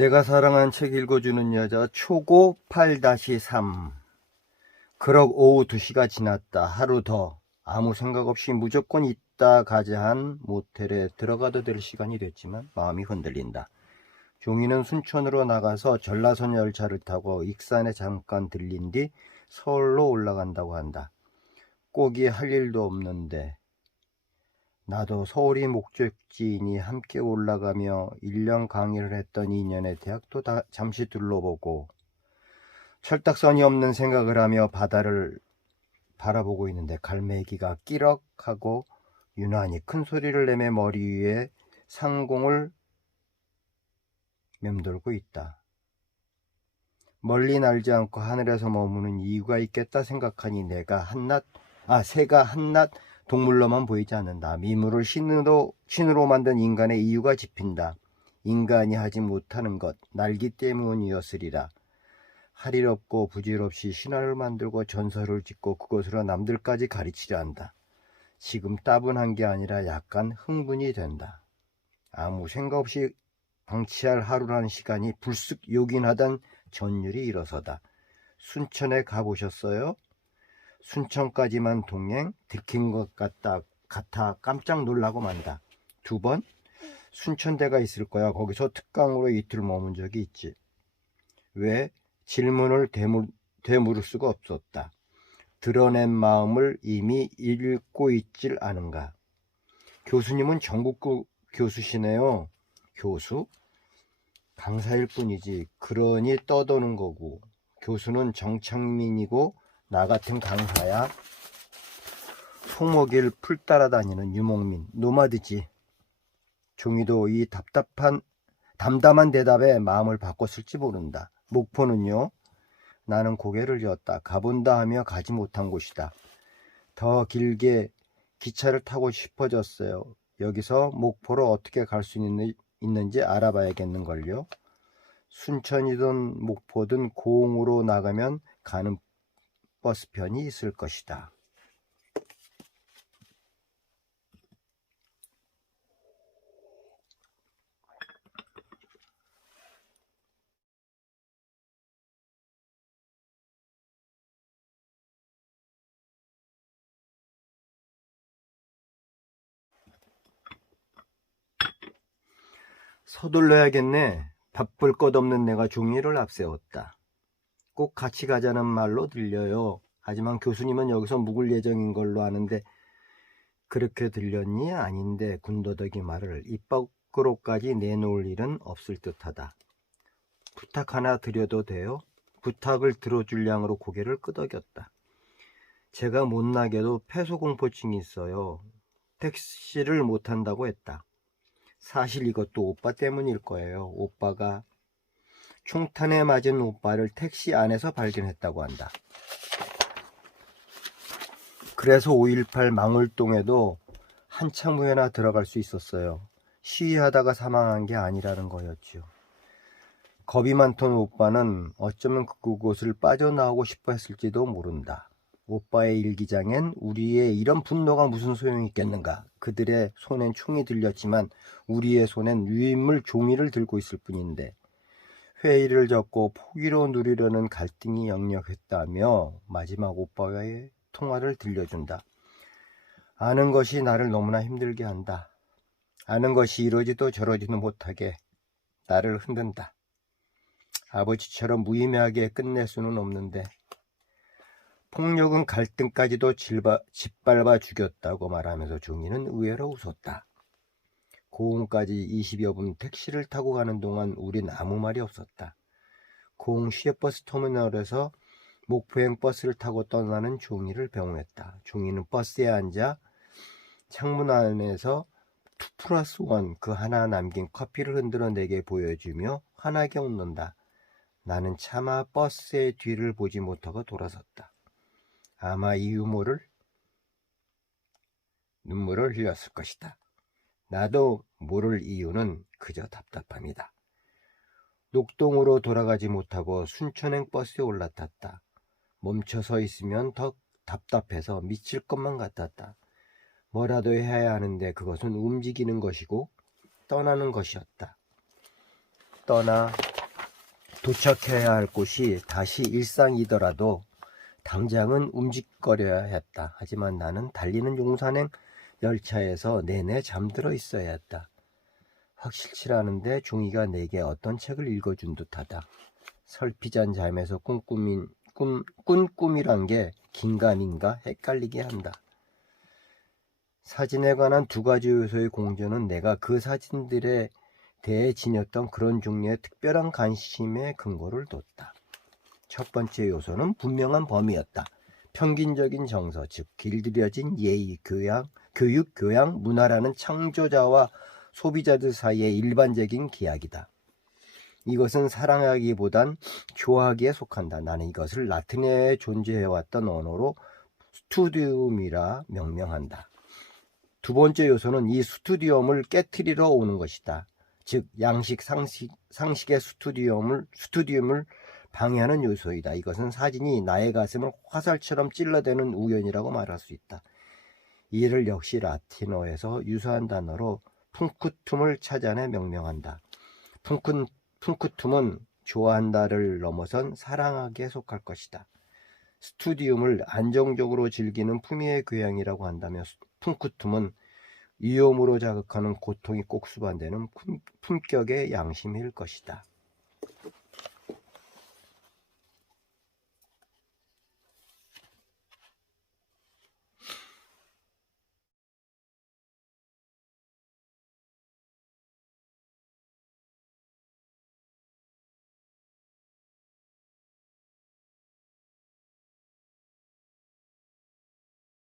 내가 사랑한 책 읽어주는 여자 초고 8-3. 그럭 오후 2시가 지났다. 하루 더 아무 생각 없이 무조건 있다 가자 한 모텔에 들어가도 될 시간이 됐지만 마음이 흔들린다. 종이는 순천으로 나가서 전라선 열차를 타고 익산에 잠깐 들린 뒤 서울로 올라간다고 한다. 꼭이 할 일도 없는데 나도 서울이 목적지이니 함께 올라가며 1년 강의를 했던 2년의 대학도 잠시 둘러보고 철딱선이 없는 생각을 하며 바다를 바라보고 있는데 갈매기가 끼럭하고 유난히 큰 소리를 내며 머리 위에 상공을 맴돌고 있다. 멀리 날지 않고 하늘에서 머무는 이유가 있겠다 생각하니 새가 한낱 동물로만 보이지 않는다. 미물을 신으로 만든 인간의 이유가 짚힌다. 인간이 하지 못하는 것, 날기 때문이었으리라. 할 일 없고 부질없이 신화를 만들고 전설을 짓고 그것으로 남들까지 가르치려 한다. 지금 따분한 게 아니라 약간 흥분이 된다. 아무 생각 없이 방치할 하루라는 시간이 불쑥 요긴하던 전율이 일어서다. 순천에 가보셨어요? 순천까지만 동행 들킨 것 같아 깜짝 놀라고 만다. 2번? 순천대가 있을 거야. 거기서 특강으로 이틀 머문 적이 있지. 왜? 질문을 되물을 수가 없었다. 드러낸 마음을 이미 읽고 있질 않은가. 교수님은 전국구 교수시네요. 교수? 강사일 뿐이지. 그러니 떠도는 거고. 교수는 정창민이고 나 같은 강사야. 송목일 풀 따라다니는 유목민, 노마드지. 종이도 이 담담한 대답에 마음을 바꿨을지 모른다. 목포는요? 나는 고개를 저었다. 가본다 하며 가지 못한 곳이다. 더 길게 기차를 타고 싶어졌어요. 여기서 목포로 어떻게 갈 수 있는지 알아봐야겠는걸요. 순천이든 목포든 고흥으로 나가면 가는 버스편이 있을 것이다. 서둘러야겠네. 바쁠 것 없는 내가 종이를 앞세웠다. 꼭 같이 가자는 말로 들려요. 하지만 교수님은 여기서 묵을 예정인 걸로 아는데 그렇게 들렸니? 아닌데 군더더기 말을 입 밖으로까지 내놓을 일은 없을 듯하다. 부탁 하나 드려도 돼요? 부탁을 들어줄 양으로 고개를 끄덕였다. 제가 못나게도 폐소공포증이 있어요. 택시를 못한다고 했다. 사실 이것도 오빠 때문일 거예요. 오빠가 총탄에 맞은 오빠를 택시 안에서 발견했다고 한다. 그래서 5.18 망울동에도 한참 후에나 들어갈 수 있었어요. 시위하다가 사망한 게 아니라는 거였죠. 겁이 많던 오빠는 어쩌면 그곳을 빠져나오고 싶어 했을지도 모른다. 오빠의 일기장엔 우리의 이런 분노가 무슨 소용이 있겠는가. 그들의 손엔 총이 들렸지만 우리의 손엔 유인물 종이를 들고 있을 뿐인데 회의를 접고 포기로 누리려는 갈등이 역력했다며 마지막 오빠와의 통화를 들려준다. 아는 것이 나를 너무나 힘들게 한다. 아는 것이 이러지도 저러지도 못하게 나를 흔든다. 아버지처럼 무의미하게 끝낼 수는 없는데 폭력은 갈등까지도 짓밟아 죽였다고 말하면서 종이는 의외로 웃었다. 고흥까지 20여 분 택시를 타고 가는 동안 우린 아무 말이 없었다. 고흥 시외버스 터미널에서 목포행 버스를 타고 떠나는 종이를 병원했다. 종이는 버스에 앉아 창문 안에서 2+1 그 하나 남긴 커피를 흔들어 내게 보여주며 환하게 웃는다. 나는 차마 버스의 뒤를 보지 못하고 돌아섰다. 아마 이 유머를 눈물을 흘렸을 것이다. 나도 모를 이유는 그저 답답함이다. 녹동으로 돌아가지 못하고 순천행 버스에 올라탔다. 멈춰 서 있으면 더 답답해서 미칠 것만 같았다. 뭐라도 해야 하는데 그것은 움직이는 것이고 떠나는 것이었다. 떠나 도착해야 할 곳이 다시 일상이더라도 당장은 움직거려야 했다. 하지만 나는 달리는 용산행 열차에서 내내 잠들어 있어야 했다. 확실치 않은데 종이가 내게 어떤 책을 읽어준 듯하다. 설피잔 잠에서 꾼 꿈이란 게 긴가민가 헷갈리게 한다. 사진에 관한 두 가지 요소의 공조는 내가 그 사진들에 대해 지녔던 그런 종류의 특별한 관심에 근거를 뒀다. 첫 번째 요소는 분명한 범위였다. 평균적인 정서, 즉 길들여진 예의, 교육, 교양, 문화라는 창조자와 소비자들 사이의 일반적인 기약이다. 이것은 사랑하기보단 좋아하기에 속한다. 나는 이것을 라틴어에 존재해왔던 언어로 스투디움이라 명명한다. 두 번째 요소는 이 스투디움을 깨트리러 오는 것이다. 즉 양식 상식의 스투디움을 방해하는 요소이다. 이것은 사진이 나의 가슴을 화살처럼 찔러대는 우연이라고 말할 수 있다. 이를 역시 라틴어에서 유사한 단어로 푼쿠툼을 찾아내 명명한다. 푼쿠툼은 좋아한다를 넘어선 사랑하기에 속할 것이다. 스투디움을 안정적으로 즐기는 품위의 교양이라고 한다면 푼쿠툼은 위험으로 자극하는 고통이 꼭 수반되는 품격의 양심일 것이다.